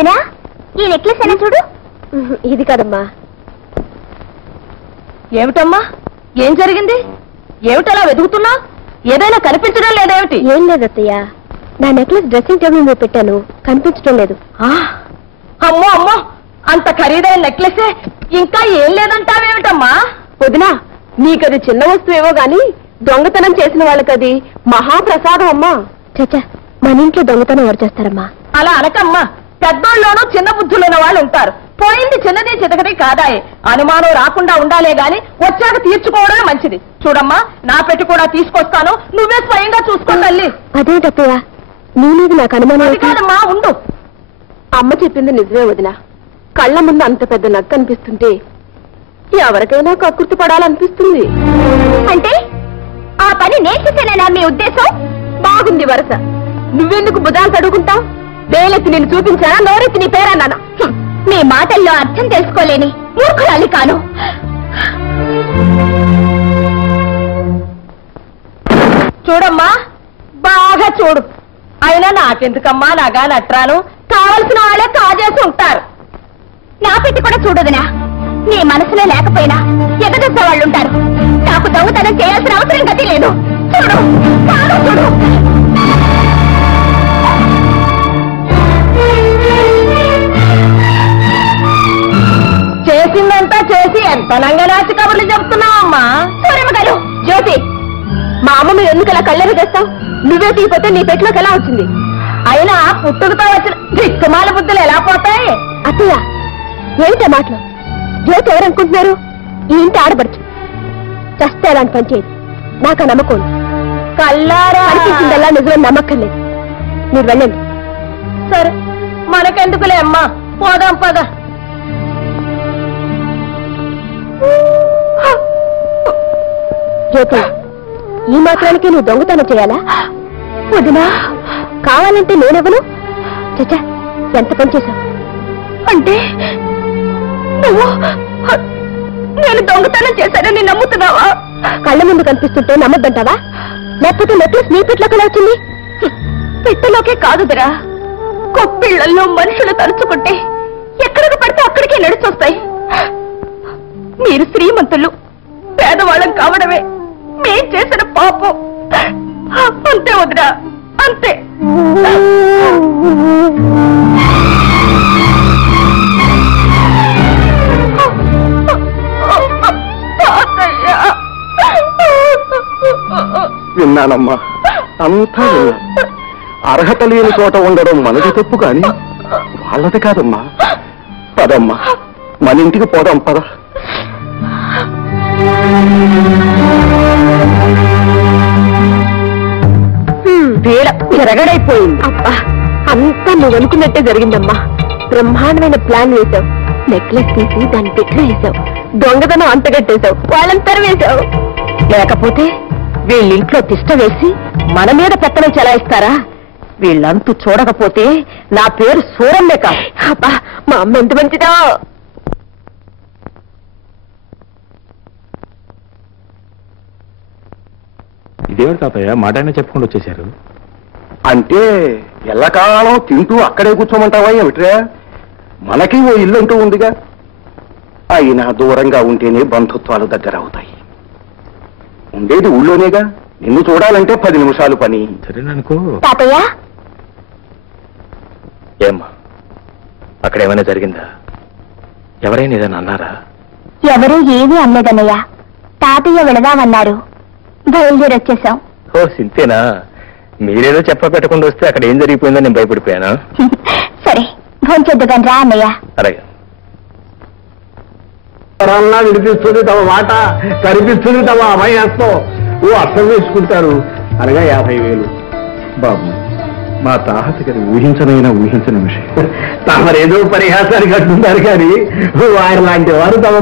వదినా ఈ నెక్లెస్ అయినా చూడు. ఇది కదమ్మా. ఏమిటమ్మా, ఏం జరిగింది? ఏమిటలా వెతుకుతున్నా? ఏదైనా కనిపించడం లేదేమిటి? ఏం లేదు అత్తయ్య, నా నెక్లెస్ డ్రెస్సింగ్ టేబుల్ మీద పెట్టాను, కనిపించడం లేదు. అమ్మో అమ్మో, అంత ఖరీదైన నెక్లెసే ఇంకా ఏం లేదంటావేమిటమ్మా? వదినా, నీకది చిన్న వస్తువేమో గాని దొంగతనం చేసిన వాళ్ళకది మహాప్రసాదం అమ్మా. చచ్చా, మన ఇంట్లో దొంగతనం ఎవరు చేస్తారమ్మా? అలా అనకమ్మా, పెద్దోళ్ళలోనూ చిన్న బుద్ధులున్న వాళ్ళు ఉంటారు. పోయింది చిన్నది చితకది కాదాయే, అనుమానం రాకుండా ఉండాలే గాని వచ్చాక తీర్చుకోవడమే మంచిది. చూడమ్మా, నా పెట్టి కూడా తీసుకొస్తాను, నువ్వే స్వయంగా చూసుకోండి తల్లి. అదేటప్పయ్యా, నీ మీద నాకు అనుమానం కాదమ్మా. ఉండు, అమ్మ చెప్పింది నిజమే వదినా. కళ్ళ ముందు అంత పెద్ద నక్క అనిపిస్తుంటే ఎవరికైనా కక్కుర్తి పడాలనిపిస్తుంది. అంటే ఆ పని నేర్చేసేనా మీ ఉద్దేశం? బాగుంది వరస. నువ్వెందుకు బుధాలు తడుకుంటావు? వేలెత్తి నేను చూపించానా, నోరెత్తి నీ పేరన్నానా? మీ మాటల్లో అర్థం తెలుసుకోలేని మూర్ఖురాలి కాను. చూడమ్మా, బాగా చూడు. అయినా నాకెందుకమ్మా నాగా నట్రాను? కావలసిన వాళ్ళే కాజేసి ఉంటారు. నా పెట్టి కూడా చూడదునా, నీ మనసులో లేకపోయినా ఎగదొచ్చే వాళ్ళు ఉంటారు. నాకు దొంగతనం చేయాల్సిన అవసరం గతి లేదు. చూడు, చూడు. చేసిందంతా చేసి ఎంత నంగనాచి కబుర్లు చెప్తున్నావమ్మా? సూరమ్మ గారు, జ్యోతి, మా అమ్మ మీరు ఎందుకు అలా కళ్ళెరు చేస్తావు? నువ్వే తీయపోతే నీ పెట్టులోకి ఎలా వచ్చింది? అయినా పుట్టుకతో వచ్చిన దిక్కుమాల బుద్ధులు ఎలా పోతాయి? అత్తయ్య, ఏమిటా మాటలు? జ్యోతి ఎవరనుకుంటున్నారు? ఈ ఇంటి ఆడబడుచు. చస్తే అలాంటి పని చేయదు. నాకు ఆ నమ్మకం. కల్లారా అనిపించిందల్లా నిజమని నమ్మకం లేదు. మీరు వెళ్ళండి. సరే, మనకెందుకులే అమ్మా, పోదాం పద. జ్యోతి, ఈ మాత్రానికి నువ్వు దొంగతనం చేయాలా? వదినా, కావాలంటే నేనెవను? చచ్చా, ఎంత పని చేశావు? అంటే నువ్వు నేను దొంగతనం చేశానని నమ్ముతున్నావా? కళ్ళ ముందు కనిపిస్తుంటే నమ్మద్దంటావా? లేకపోతే నెక్లెస్ నీ పెట్లోకి వచ్చింది? పెట్టలోకే కాదుదిరా, కొప్పిళ్లలో మనుషులు తలుచుకుంటే ఎక్కడికి పడితే అక్కడికే నడిచొస్తాయి. మీరు శ్రీమంతులు, పేదవాళ్ళం కావడమే మేం చేసిన పాపం. అంతే వదిరా, అంతే. విన్నానమ్మా, అంతా విన్నాను. అర్హత లేని చోట ఉండడం మనది తప్పు కాని వాళ్ళది కాదమ్మా. పదమ్మా, మన ఇంటికి పోదాం పద. తిరగడైపోయింది. అబ్బా, అంతా నువ్వు అనుకున్నట్టే జరిగిందమ్మా. బ్రహ్మాండమైన ప్లాన్ వేశావు. నెక్లెస్ తీసి దాన్ని పెట్లో వేశావు, దొంగతనం అంతగట్టేశావు, వాళ్ళంతా వేశావు. లేకపోతే వీళ్ళింట్లో తిష్ట వేసి మన మీద పెత్తనం చెలాయిస్తారా? వీళ్ళంతూ చూడకపోతే నా పేరు సూరమ్మే కాదు. అబ్బా, మా అమ్మ ఎంత మంచిదా. ఇదేమిటి తాతయ్య, మాట అయినా చెప్పుకుంటూ వచ్చేశారు? అంటే ఎల్లకాలం తింటూ అక్కడే కూర్చోమంటావా ఏమిట్రా? మనకి ఓ ఇల్లు అంటూ ఉందిగా. అయినా దూరంగా ఉంటేనే బంధుత్వాలు దగ్గర అవుతాయి. ఉండేది ఊళ్ళోనేగా. నిన్ను చూడాలంటే 10 నిమిషాలు పని. సరేననుకో. తాతయ్య, ఏమ్మా, అక్కడ ఏమైనా జరిగిందా? ఎవరైనా ఏదైనా అన్నారా? ఎవరూ ఏమీ అన్నదన్నయ్య. తాతయ్య వెళదామన్నారు, బయలుదేరి వచ్చేసాం. ఓ సింతేనా? మీరేదో చెప్ప పెట్టకుండా వస్తే అక్కడ ఏం జరిగిపోయిందో నేను భయపడిపోయాను. సరే, భోంచేద్దుగాని రా అన్నయ్య. అలాగే. వినిపిస్తుంది తమ మాట, కనిపిస్తుంది తమ అభయస్తం. ఓ అర్థం వేసుకుంటారు అనగా 50,000. బాబు, మా తాహత గారి ఊహించని విషయం. తమరేదో పరిహాసానికి అంటున్నారు కానీ వారి లాంటి వారు తమ